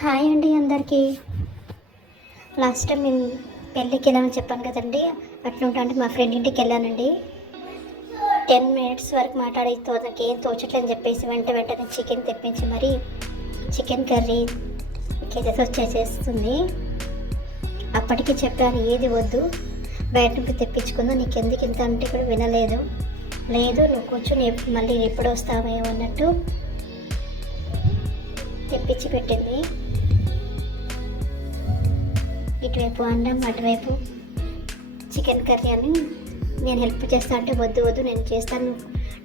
Hi అండి అందరికీ. Last time మేము పెళ్ళికి వెళ్ళామని చెప్పాను కదండి. అట్లుంటా అంటే మా ఫ్రెండ్ ఇంటికి వెళ్ళానండి. టెన్ మినిట్స్ వరకు మాట్లాడి తోనకి ఏం తోచట్లేదని చెప్పేసి వెంట వెంటనే చికెన్ తెప్పించి మరి చికెన్ కర్రీ కేజెస్ వచ్చేసేస్తుంది అప్పటికి చెప్పాను ఏది వద్దు బయట నుంచి తెప్పించుకుందా నీకు ఎందుకు ఇంత అంటే కూడా వినలేదు. లేదు నువ్వు కూర్చొని మళ్ళీ ఎప్పుడు వస్తావేమో అన్నట్టు తెప్పించి పెట్టింది. ఇటువైపు అన్నం అటువైపు చికెన్ కర్రీ అని నేను హెల్ప్ చేస్తా అంటే వద్దు వద్దు నేను చేస్తాను.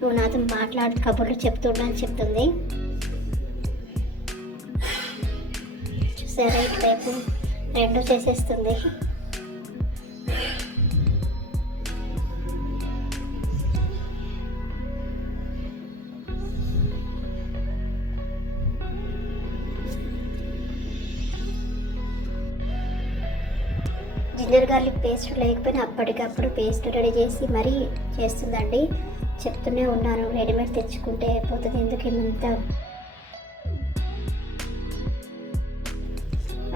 నువ్వు నాతో మాట్లాడు కబుర్లు చెప్తుండా అని చెప్తుంది. చూసారా? ఇటువైపు రెండు చేసేస్తుంది. జింజర్ గార్లిక్ పేస్ట్ లేకపోయినా అప్పటికప్పుడు పేస్ట్ రెడీ చేసి మరీ చేస్తుందండి. చెప్తూనే ఉన్నాను రెడీమేడ్ తెచ్చుకుంటే అయిపోతుంది ఎందుకు ఇంత?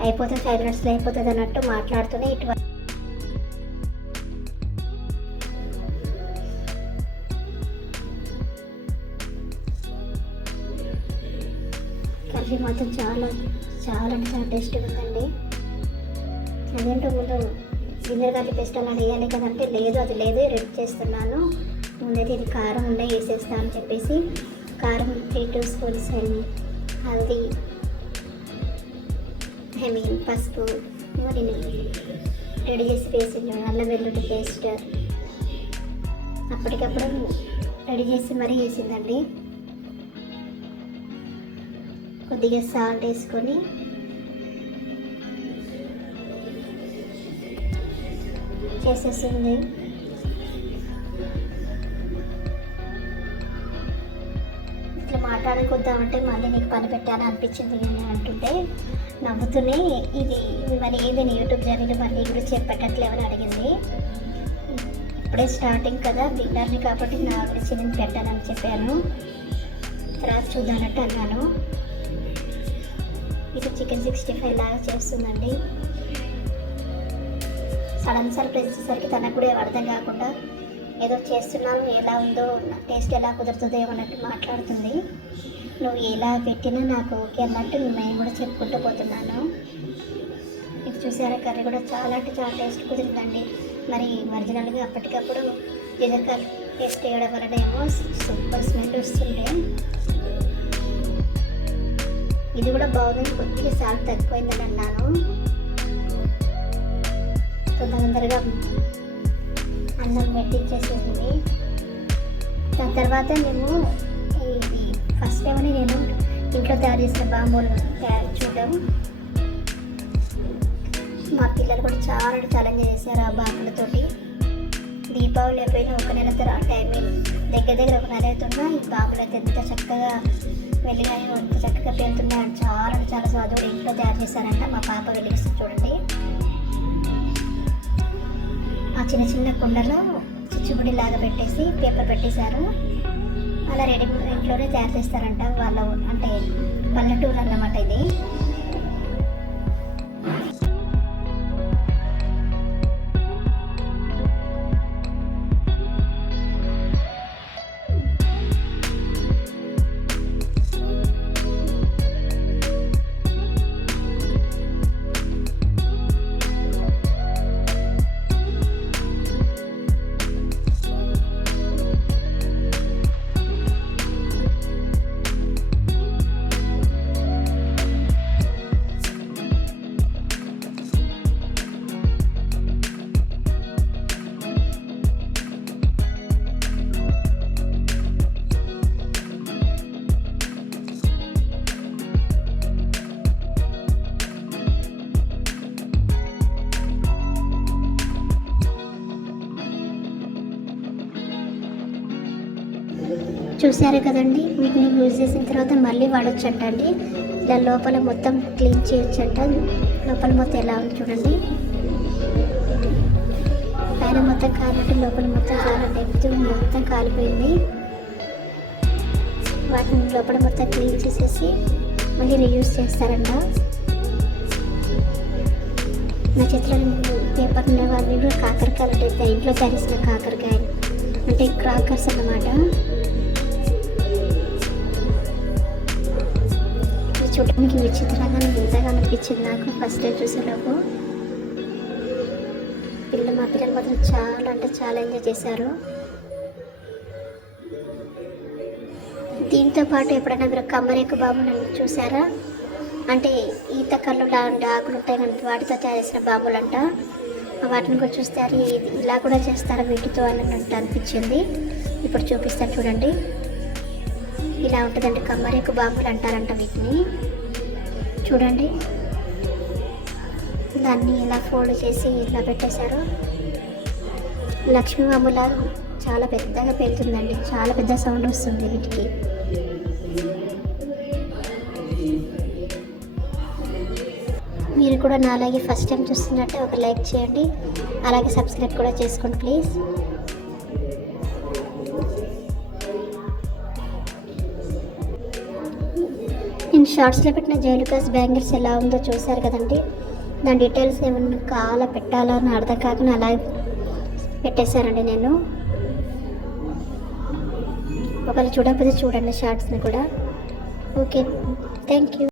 అయిపోతుంది ఫైవ్ మినిట్స్లో అయిపోతుంది అన్నట్టు మాట్లాడుతూనే ఇటు కర్రీ మాత్రం చాలా చాలా అంటే చాలా టేస్ట్గా ఉందండి. అదేంటో ముందు గిన్నె గారి పేస్ట్ అలా వేయాలి కదంటే లేదు అది లేదు రెడీ చేస్తున్నాను. ముందైతే ఇది కారం ఉండే వేసేస్తాను అని చెప్పేసి కారం three two spoons haldi I mean పసుపు మరి రెడీ చేసి వేసింది. అల్లం వెల్లుల్లి పేస్ట్ అప్పటికప్పుడు రెడీ చేసి మరీ వేసిందండి. కొద్దిగా సాల్ట్ వేసుకొని చేసేసింది ఇట్లా మాట్లాడుకుందామంటే మళ్ళీ నీకు పని పెట్టాను అనిపించింది అని అంటుంటే నవ్వుతూనే ఇది మరి ఏది యూట్యూబ్ ఛానల్ మళ్ళీ నీ గురించి చెప్పేటట్లేవని అడిగింది? ఇప్పుడే స్టార్టింగ్ కదా బిగినర్ని కాబట్టి నా గురించి నేను పెట్టానని చెప్పాను. తర్వాత చూద్దానట్టు అన్నాను. ఇది చికెన్ సిక్స్టీ ఫైవ్ లాగా చేస్తుందండి. సడన్ సర్ప్రైజ్ ఇచ్చేసరికి తనకు కూడా అర్థం కాకుండా ఏదో చేస్తున్నాను ఎలా ఉందో టేస్ట్ ఎలా కుదురుతుందో ఏమన్నట్టు మాట్లాడుతుంది. నువ్వు ఎలా పెట్టినా నాకు ఓకే అన్నట్టు నేను కూడా చెప్పుకుంటూ పోతున్నాను. ఇది చూసారా కర్రీ కూడా చాలా అంటే చాలా టేస్ట్ కుదిరిందండి. మరి ఒరిజినల్గా అప్పటికప్పుడు జీలకర్ర టేస్ట్ వేయడం వలన ఏమో సూపర్ స్మెల్ వస్తుండే. ఇది కూడా బాగుంది కొద్దిగా సాల్ట్ తగ్గిపోయిందని అన్నాను. తొందరగా అన్నం పెట్టించేసింది దాని తర్వాత మేము ఇది ఫస్ట్ టైం అని నేను ఇంట్లో తయారు చేసిన బాంబోలు తయారు చూడడం. మా పిల్లలు కూడా చాలా ఛాలెంజ్ ఎంజాయ్ చేశారు ఆ బాంబులతోటి దీపావళి అయిపోయిన ఒక నెల తర్వాత టైం దగ్గర దగ్గర ఒక నెల అవుతున్నా ఈ బాంబులు అయితే ఎంత చక్కగా వెళ్ళినాయో ఎంత చక్కగా పేరుతున్నాయి అని చాలా అంటే చాలా స్వాదుడు ఇంట్లో తయారు చేశారంట మా పాప వెళ్ళి చూడండి. చిన్న చిన్న కుండలో చిచ్చుబుడి లాగా పెట్టేసి పేపర్ పెట్టేశారు. అలా రెడీ ఇంట్లోనే తయారు చేస్తారంట వాళ్ళ అంటే పల్లెటూరు అన్నమాట ఇది. చూసారు కదండి? వీటిని యూజ్ చేసిన తర్వాత మళ్ళీ వాడొచ్చంటండి ఇలా లోపల మొత్తం క్లీన్ చేయొచ్చట. లోపల మొత్తం ఎలా ఉంది చూడండి. పైన మొత్తం కాలినట్టు లోపల మొత్తం చాలా డెప్త్ మొత్తం కాలిపోయింది. వాటిని లోపల మొత్తం క్లీన్ చేసేసి మళ్ళీ రీయూజ్ చేస్తారంట. నా చేతిలో పేపర్ వాళ్ళు కూడా కాకరకాయలు అంటే ఇంట్లో తయారేసిన కాకరకాయలు. అంటే క్రాకర్స్ అన్నమాట. చూడడానికి విచిత్రంగా వింతగా అనిపించింది నాకు ఫస్ట్ డే చూసేలోపు. పిల్లలు మా పిల్లలు మాత్రం చాలా అంటే చాలా ఎంజాయ్ చేశారు. దీంతో పాటు ఎప్పుడైనా మీరు కమ్మరేకు బాబుని చూసారా అంటే ఈత కళ్ళు లాంటి ఆకులు ఉంటాయి కానీ వాటితో తయారు చేసిన బాబులు అంట వాటిని కూడా చూస్తారు. ఇలా కూడా చేస్తారా వీటితో అని అనిపించింది. ఇప్పుడు చూపిస్తాను చూడండి. ఇలా ఉంటుందండి. కమ్మరేకు బాంబులు అంటారంట వీటిని. చూడండి. దాన్ని ఇలా ఫోల్డ్ చేసి ఇలా పెట్టేశారు. లక్ష్మీ బాబులా చాలా పెద్దగా పెరుగుతుందండి చాలా పెద్ద సౌండ్ వస్తుంది వీటికి. మీరు కూడా నా అలాగే ఫస్ట్ టైం చూస్తున్నట్టే ఒక లైక్ చేయండి. అలాగే సబ్స్క్రైబ్ కూడా చేసుకోండి ప్లీజ్. షార్ట్స్లో పెట్టిన జైలుకాస్ బ్యాంగిల్స్ ఎలా ఉందో చూశారు కదండి. దాని డీటెయిల్స్ ఏమన్నా కావాలా పెట్టాలా అని అర్థం కాకుండా అలా పెట్టేశానండి నేను. ఒకవేళ చూడకపోతే చూడండి షార్ట్స్ని కూడా. Okay thank you.